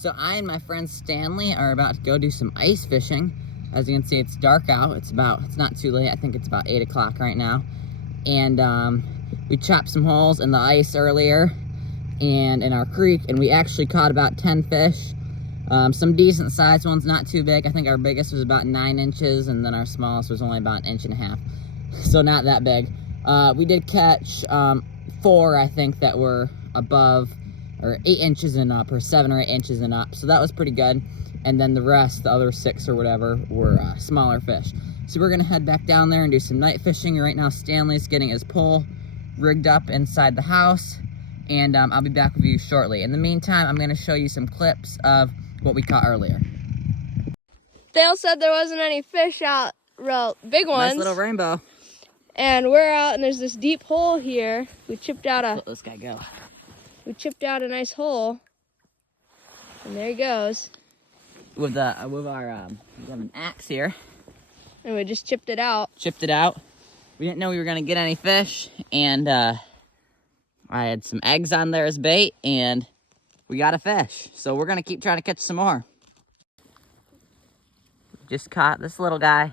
So I and my friend Stanley are about to go do some ice fishing. As you can see, it's dark out. It's not too late. I think it's about 8 o'clock right now. And we chopped some holes in the ice earlier and in our creek, and we actually caught about 10 fish. Some decent sized ones, not too big. I think our biggest was about 9 inches, and then our smallest was only about 1.5 inches. So not that big. We did catch 4, I think, that were above, or 8 inches and up, or 7 or 8 inches and up. So that was pretty good. And then the rest, the other 6 or whatever, were smaller fish. So we're gonna head back down there and do some night fishing. Right now, Stanley's getting his pole rigged up inside the house, and I'll be back with you shortly. In the meantime, I'm gonna show you some clips of what we caught earlier. Dale said there wasn't any fish out, real big ones. Nice little rainbow. And we're out, and there's this deep hole here. We chipped out Let this guy go. We chipped out a nice hole, and there he goes. With our we have an axe here. And we just chipped it out. Chipped it out. We didn't know we were gonna get any fish, and I had some eggs on there as bait, and we got a fish. So we're gonna keep trying to catch some more. Just caught this little guy.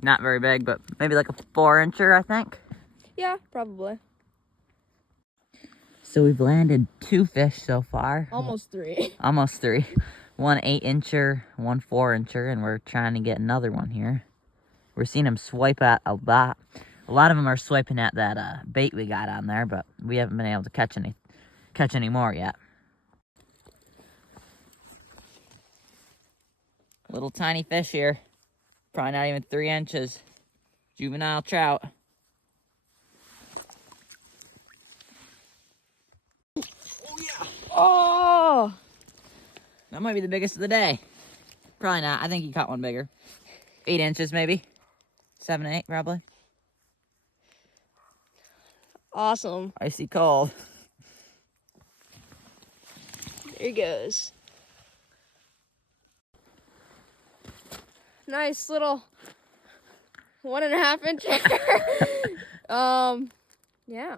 Not very big, but maybe like a 4-incher, I think. Yeah, probably. So we've landed 2 fish so far. Almost 3. Almost 3. 1 8-incher, 1 4-incher, and we're trying to get another one here. We're seeing them swipe at a lot. A lot of them are swiping at that bait we got on there, but we haven't been able to catch any more yet. Little tiny fish here. Probably not even 3 inches. Juvenile trout. Oh, yeah. Oh! That might be the biggest of the day. Probably not. I think he caught one bigger. 8 inches, maybe. 7, 8, probably. Awesome. Icy cold. There he goes. Nice little 1.5 inch. Yeah.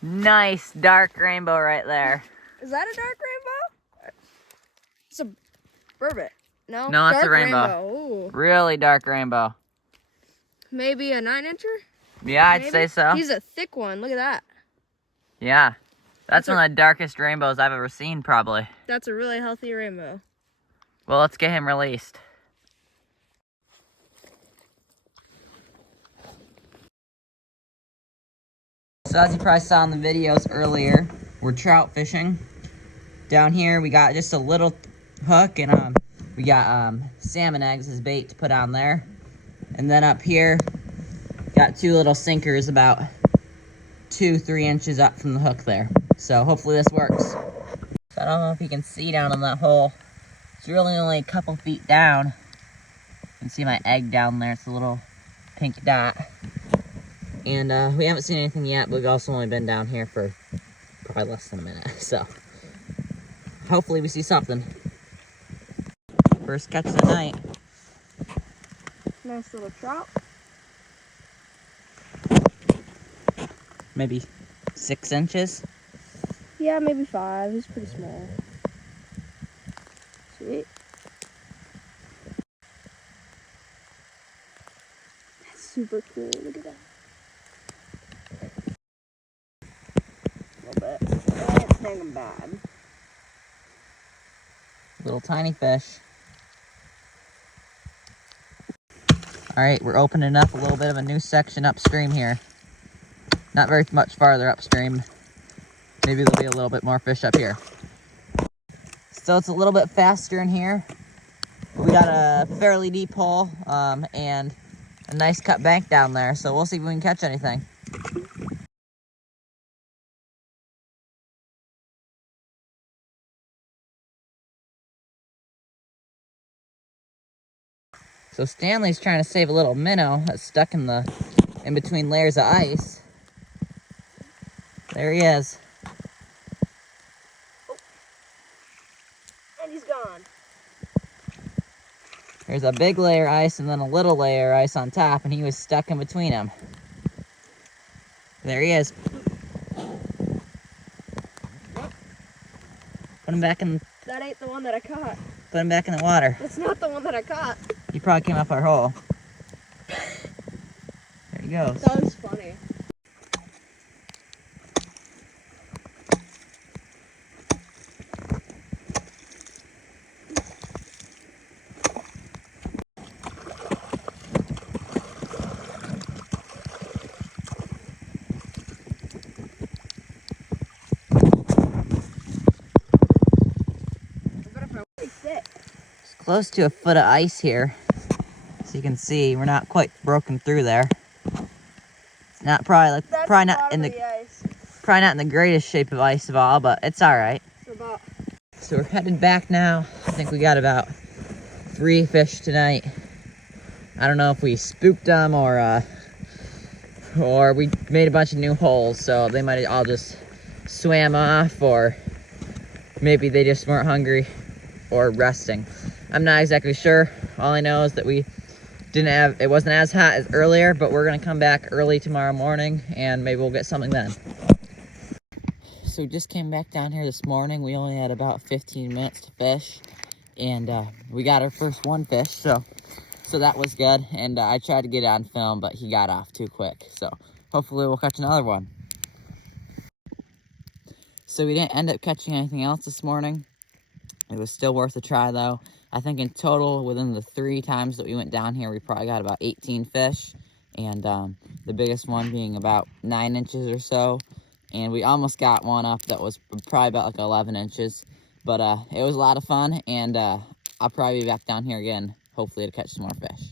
Nice dark rainbow right there. Is that a dark rainbow? It's a burbot. No, No, it's dark a rainbow. Ooh. Really dark rainbow. Maybe a 9-incher? Yeah, I'd Maybe? say so. He's a thick one. Look at that. Yeah. That's one of the darkest rainbows I've ever seen, probably. That's a really healthy rainbow. Well, let's get him released. So as you probably saw in the videos earlier, we're trout fishing. Down here, we got just a little hook, and we got salmon eggs as bait to put on there. And then up here, got 2 little sinkers about 2-3 inches up from the hook there. So hopefully this works. So I don't know if you can see down in that hole. It's really only a couple feet down. You can see my egg down there. It's a little pink dot. And we haven't seen anything yet, but we've also only been down here for probably less than a minute. So hopefully we see something. First catch of the night. Nice little trout. Maybe 6 inches. Yeah, maybe 5. He's pretty small. Sweet. That's super cool. Look at that. A little bit. It's hanging bad. Little tiny fish. Alright, we're opening up a little bit of a new section upstream here. Not very much farther upstream. Maybe there'll be a little bit more fish up here. So it's a little bit faster in here. We got a fairly deep hole and a nice cut bank down there. So we'll see if we can catch anything. So Stanley's trying to save a little minnow that's stuck in between layers of ice. There he is. Oh. And he's gone. There's a big layer of ice and then a little layer of ice on top, and he was stuck in between them. There he is. Put him back in. That ain't the one that I caught. Put him back in the water. That's not the one that I caught. He probably came off our hole. There he goes. That was funny. It's close to a foot of ice here. So you can see we're not quite broken through there. It's not probably not in the greatest shape of ice of all, but it's all right. So we're heading back now. I think we got about 3 fish tonight. I don't know if we spooked them or we made a bunch of new holes, so they might all just swam off, or maybe they just weren't hungry or resting. I'm not exactly sure. All I know is that it wasn't as hot as earlier, but we're gonna come back early tomorrow morning and maybe we'll get something then. So we just came back down here this morning. We only had about 15 minutes to fish, and we got our first 1 fish, so that was good. And I tried to get it on film, but he got off too quick, so hopefully we'll catch another one. So we didn't end up catching anything else this morning. It was still worth a try though. I think in total, within the 3 times that we went down here, we probably got about 18 fish, and the biggest one being about 9 inches or so. And we almost got one up that was probably about like 11 inches. But it was a lot of fun, and I'll probably be back down here again, hopefully to catch some more fish.